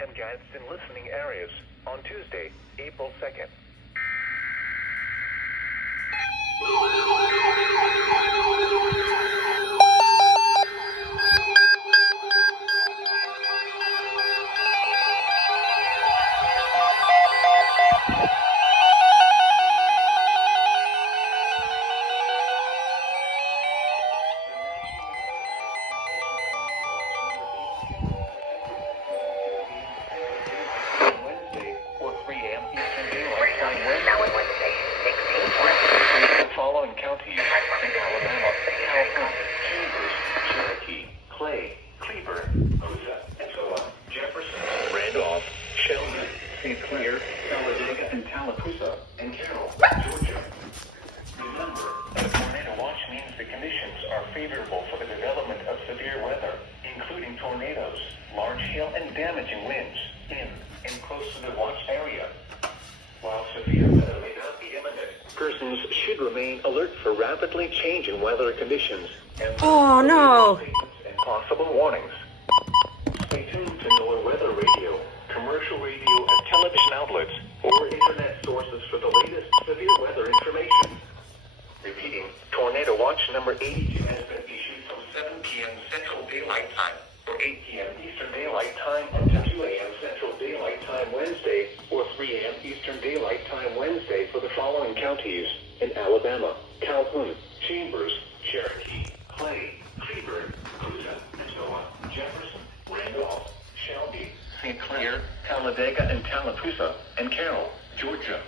and guides in listening areas on Tuesday, April 2nd. Wednesday, or 3 a.m. Eastern Daylight Time Wednesday. The following counties in Alabama: Calhoun, Chambers, Cherokee, Clay, Cleburne, Coosa, NOAA, Jefferson, Randolph, Shelby, St. Clair, Talladega, and Tallapoosa, and Carroll, Georgia. Remember, a tornado watch means the conditions are favorable for the development of severe weather, including tornadoes, large hail, and damaging winds in and close to the watch area. While severe weather may not be imminent, persons should remain alert for rapidly changing weather conditions and and possible warnings. Stay tuned to NOAA weather radio, commercial radio, and television outlets, or internet sources for the latest severe weather information. Repeating, Tornado Watch number 82 has been issued from 7 p.m. Central Daylight Time, or 8 p.m. Eastern Daylight Time until 2 a.m. Central Daylight Time Wednesday, or 3 a.m. Eastern Daylight Time Wednesday for the following counties in Alabama: Calhoun, Chambers, Cherokee, Clay, Cleburne, Coosa, NOAA, Jefferson, Randolph, Shelby, St. Clair, Talladega, and Tallapoosa, and Carroll, Georgia.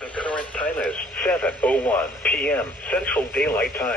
The current time is 7:01 p.m. Central Daylight Time.